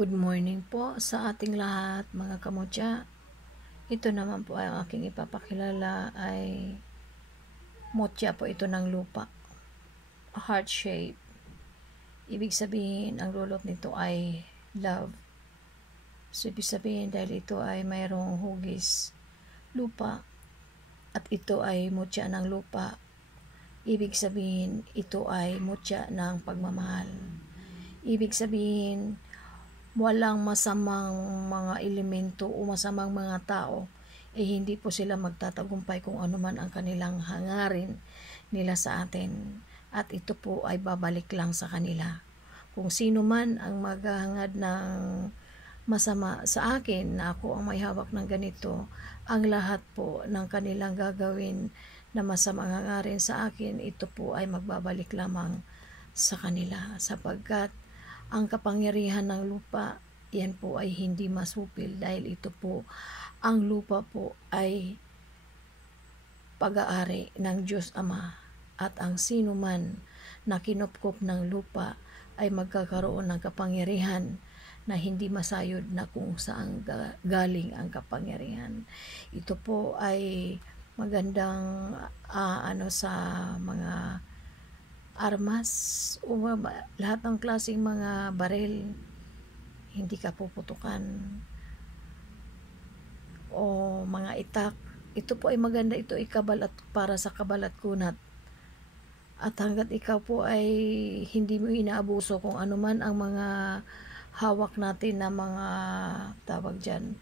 Good morning po sa ating lahat mga kamutya. Ito naman po ay ang aking ipapakilala ay mutya po ito ng lupa. Heart shape. Ibig sabihin ang lulot nito ay love. So ibig sabihin dahil ito ay mayroong hugis lupa at ito ay mutya ng lupa. Ibig sabihin ito ay mutya ng pagmamahal. Ibig sabihin walang masamang mga elemento o masamang mga tao, hindi po sila magtatagumpay kung ano man ang kanilang hangarin nila sa atin. At ito po ay babalik lang sa kanila. Kung sino man ang maghahangad ng masama sa akin na ako ang may hawak ng ganito, ang lahat po ng kanilang gagawin na masamang hangarin sa akin, ito po ay magbabalik lamang sa kanila sapagkat ang kapangyarihan ng lupa, yan po ay hindi masupil dahil ito po, ang lupa po ay pag-aari ng Diyos Ama at ang sino man na kinupkop ng lupa ay magkakaroon ng kapangyarihan na hindi masayod na kung saan galing ang kapangyarihan. Ito po ay magandang sa mga armas o lahat ng klaseng mga baril, hindi ka puputukan o mga itak. Ito po ay maganda, ito ay kabalat para sa kabalat kunat. At hanggat ikaw po ay hindi mo inaabuso kung ano man ang mga hawak natin na mga tawag dyan,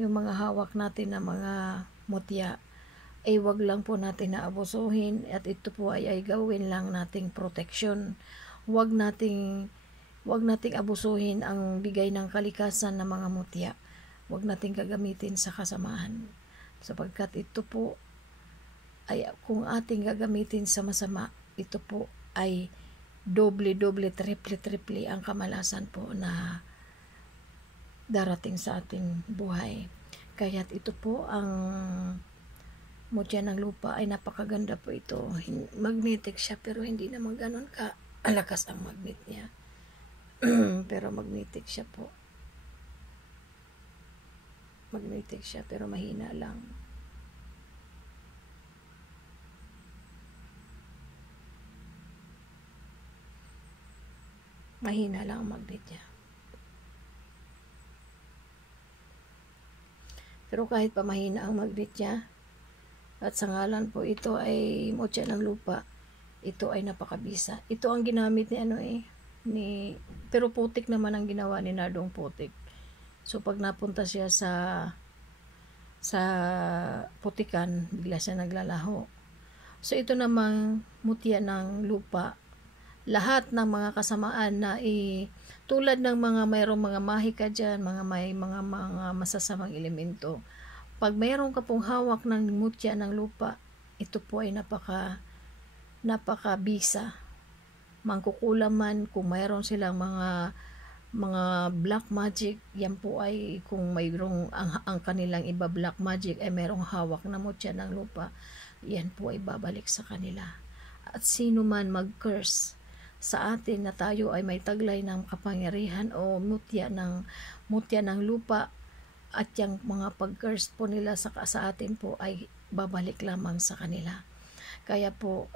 yung mga hawak natin na mga mutya, ay wag lang po natin naabusuhin at ito po ay gawin lang nating protection. Wag nating abusuhin ang bigay ng kalikasan ng mga mutya. Wag nating gagamitin sa kasamaan sapagkat ito po ay kung ating gagamitin sa masama, ito po ay doble, triple ang kamalasan po na darating sa ating buhay. Kaya't ito po ang mutya ng lupa ay napakaganda po ito. Magnetic siya pero hindi naman ganon ka alakas ang magnet niya. Pero magnetic siya po. Magnetic siya pero mahina lang. Mahina lang ang magnet niya. Pero kahit pa mahina ang magnet niya, at sa ngalan po ito ay mutya ng lupa, ito ay napakabisa. Ito ang ginamit ni pero putik naman ang ginawa ni Nardong putik. So pag napunta siya sa putikan, bigla siya naglalaho. So ito namang mutya ng lupa, lahat ng mga kasamaan na tulad ng mga mayroong mga mahika dyan, mga masasamang elemento. Pag mayroon ka pong hawak ng mutya ng lupa, ito po ay napakabisa. Mangkukulam man kung mayroon silang mga black magic, yan po ay kung mayroong ang kanilang iba black magic ay mayroong hawak na mutya ng lupa, yan po ay babalik sa kanila. At sino man mag-curse sa atin na tayo ay may taglay ng kapangyarihan o mutya ng lupa, at yung mga pag-curse po nila sa atin po ay babalik lamang sa kanila. Kaya po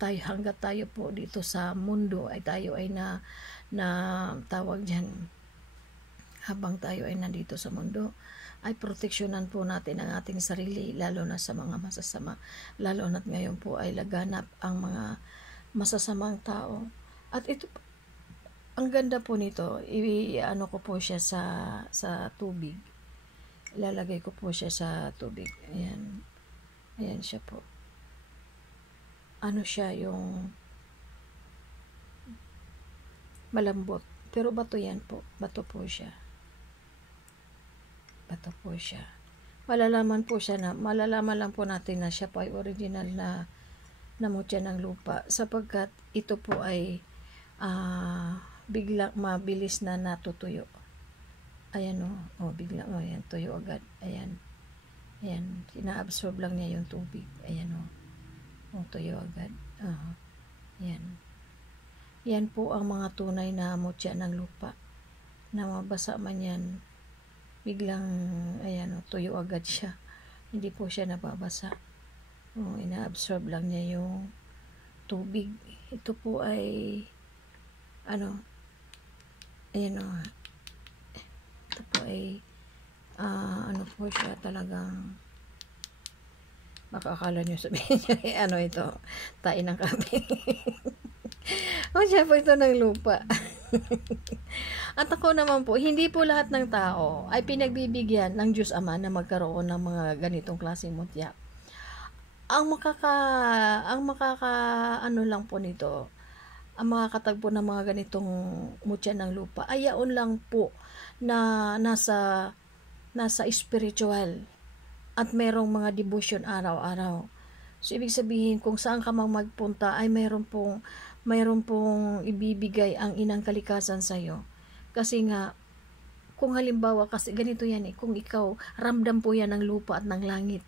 hanggat tayo po dito sa mundo ay tayo ay na tawag dyan, habang tayo ay nandito sa mundo ay proteksyonan po natin ang ating sarili lalo na sa mga masasama, lalo na't ngayon po ay laganap ang mga masasamang tao. At ito ang ganda po nito, ko po siya sa tubig. Ilalagay ko po siya sa tubig. Ayan. Ayan siya po. Ano siya yung malambot. Pero bato yan po. Bato po siya. Bato po siya. Malalaman lang po natin na siya po ay original na mutya ng lupa sapagkat ito po ay biglang mabilis na natutuyo. Ayan bigla ayan, tuyo agad. Ayan, sinaabsorb lang niya yung tubig. Ayan tuyo agad. Yan po ang mga tunay na mutya ng lupa. na mabasa man yan, biglang ayan, tuyo agad siya. Hindi po siya nababasa. Ina-absorb lang niya yung tubig. Ito po ay ano, ayan o, ito po ay ano po siya talagang, baka akala nyo sabihin nyo ano ito, tae ng kambing. Siya po ito ng lupa. At ako naman po, hindi po lahat ng tao ay pinagbibigyan ng Diyos Ama na magkaroon ng mga ganitong klaseng mutya. Ang makaka ano lang po nito, ang makakatagpo ng mga ganitong mutya ng lupa ay yaon lang po na nasa spiritual at merong mga devotion araw-araw. So, ibig sabihin, kung saan ka mang magpunta, ay mayroon pong ibibigay ang inang kalikasan sa'yo. Kasi nga, kung halimbawa, kasi ganito yan kung ikaw, ramdam po yan ng lupa at ng langit.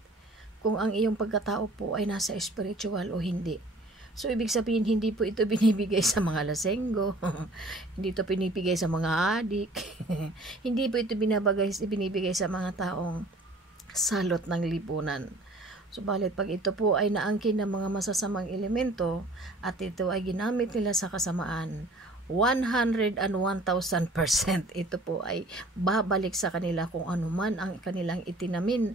Kung ang iyong pagkatao po ay nasa spiritual o hindi. So, ibig sabihin, hindi po ito binibigay sa mga lasenggo. Hindi ito binibigay sa mga adik. Hindi po ito binibigay sa mga taong salot ng lipunan. Subalit pag ito po ay naangkin ng mga masasamang elemento at ito ay ginamit nila sa kasamaan, 101,000% ito po ay babalik sa kanila kung ano man ang kanilang itinanim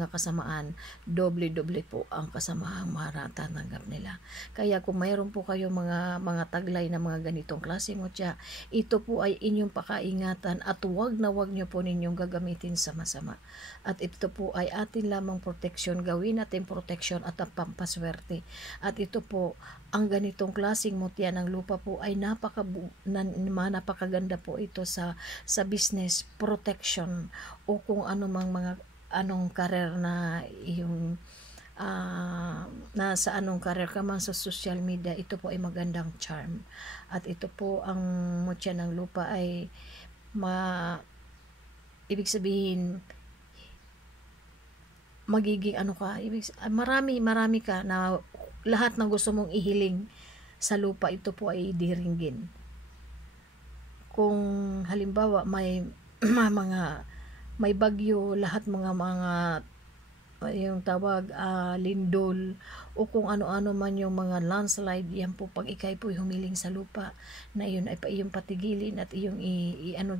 nga kasamaan, doble-doble po ang kasamahang maratanggap nila. Kaya kung mayroon po kayo mga taglay na mga ganitong klase mutya, ito po ay inyong pakaingatan at wag na wag nyo po ninyong gagamitin sa masama. At ito po ay atin lamang proteksyon, gawin natin proteksyon at ang pampaswerte. At ito po, ang ganitong klaseng mutya ng lupa po ay napakaganda po ito sa business protection o kung ano mang anong career na yung nasa anong career ka man sa social media, ito po ay magandang charm. At ito po ang mutya ng lupa ay ibig sabihin magiging marami ka na lahat ng gusto mong ihiling sa lupa, ito po ay diringgin. Kung halimbawa may bagyo, lahat mga yung tawag lindol o kung ano-ano man yung mga landslide, yan po pag ikay po humiling sa lupa na iyon ay iyong patigilin at iyong ano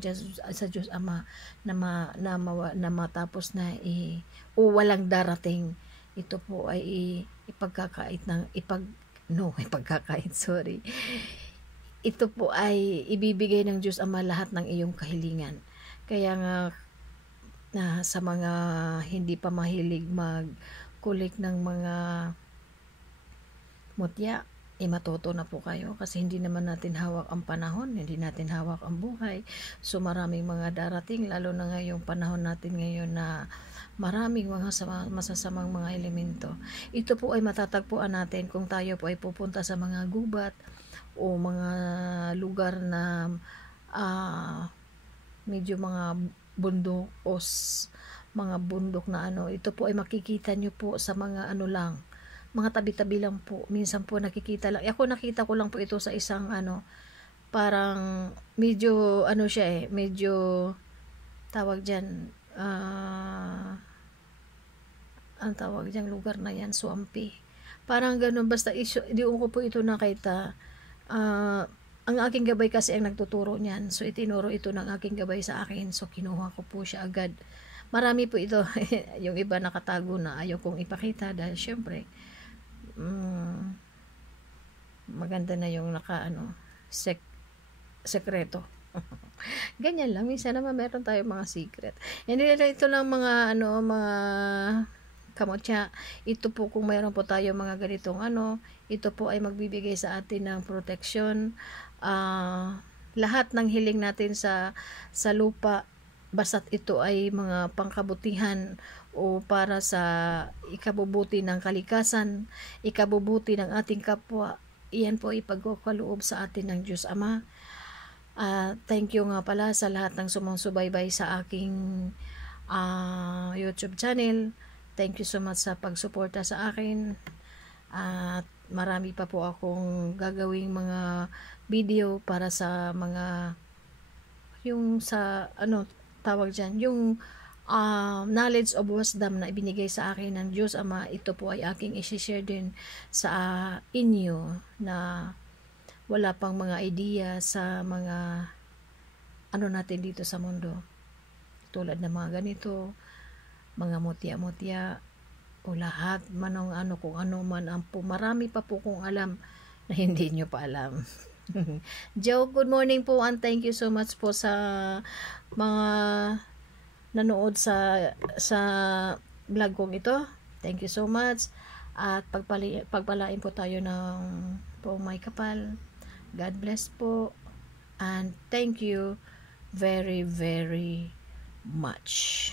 sa Diyos Ama na matapos na walang darating. Ito po ay sorry. Ito po ay ibibigay ng Diyos Ama lahat ng iyong kahilingan. Kaya nga sa mga hindi pa mahilig magkulik ng mga mutya, matuto na po kayo kasi hindi naman natin hawak ang panahon, hindi natin hawak ang buhay. So maraming mga darating, lalo na ngayong panahon natin ngayon na maraming mga masasamang mga elemento. Ito po ay matatagpuan natin kung tayo po ay pupunta sa mga gubat o mga lugar na medyo mga bundok o mga bundok na ito po ay makikita nyo po sa mga mga tabi-tabi lang po. Minsan po nakikita lang. Ako nakita ko lang po ito sa isang parang medyo siya medyo tawag dyan, ang tawag dyan lugar na yan, Suampi. Parang ganun, basta di ko po ito nakita. Ang aking gabay kasi ang nagtuturo niyan. So, itinuro ito ng aking gabay sa akin. So, kinuha ko po siya agad. Marami po ito. Yung iba nakatago na. Ayaw kong ipakita dahil syempre, maganda na yung sekreto. Ganyan lang. Minsan naman meron tayong mga secret. Hindi na ito lang mga kamotya. Ito po kung mayroon po tayo mga ganitong ito po ay magbibigay sa atin ng protection. Lahat ng hiling natin sa lupa, basta't ito ay mga pangkabutihan o para sa ikabubuti ng kalikasan, ikabubuti ng ating kapwa, iyan po ipagkakaloob sa atin ng Diyos Ama. Thank you nga pala sa lahat ng sumusubaybay sa aking YouTube channel. Thank you so much sa pagsuporta sa akin. At marami pa po akong gagawing mga video para sa mga yung sa tawag dyan, yung knowledge of wisdom na ibinigay sa akin ng Diyos Ama, ito po ay aking i-share din sa inyo na wala pang mga idea sa mga natin dito sa mundo. Tulad ng mga ganito, mga mutya-mutya, o lahat manong kung ano man ang po. Marami pa po kong alam na hindi nyo pa alam. Joe, good morning po and thank you so much po sa mga nanood sa vlog kong ito. Thank you so much. At pagpalain po tayo ng poong may kapal. God bless po. And thank you very, very much.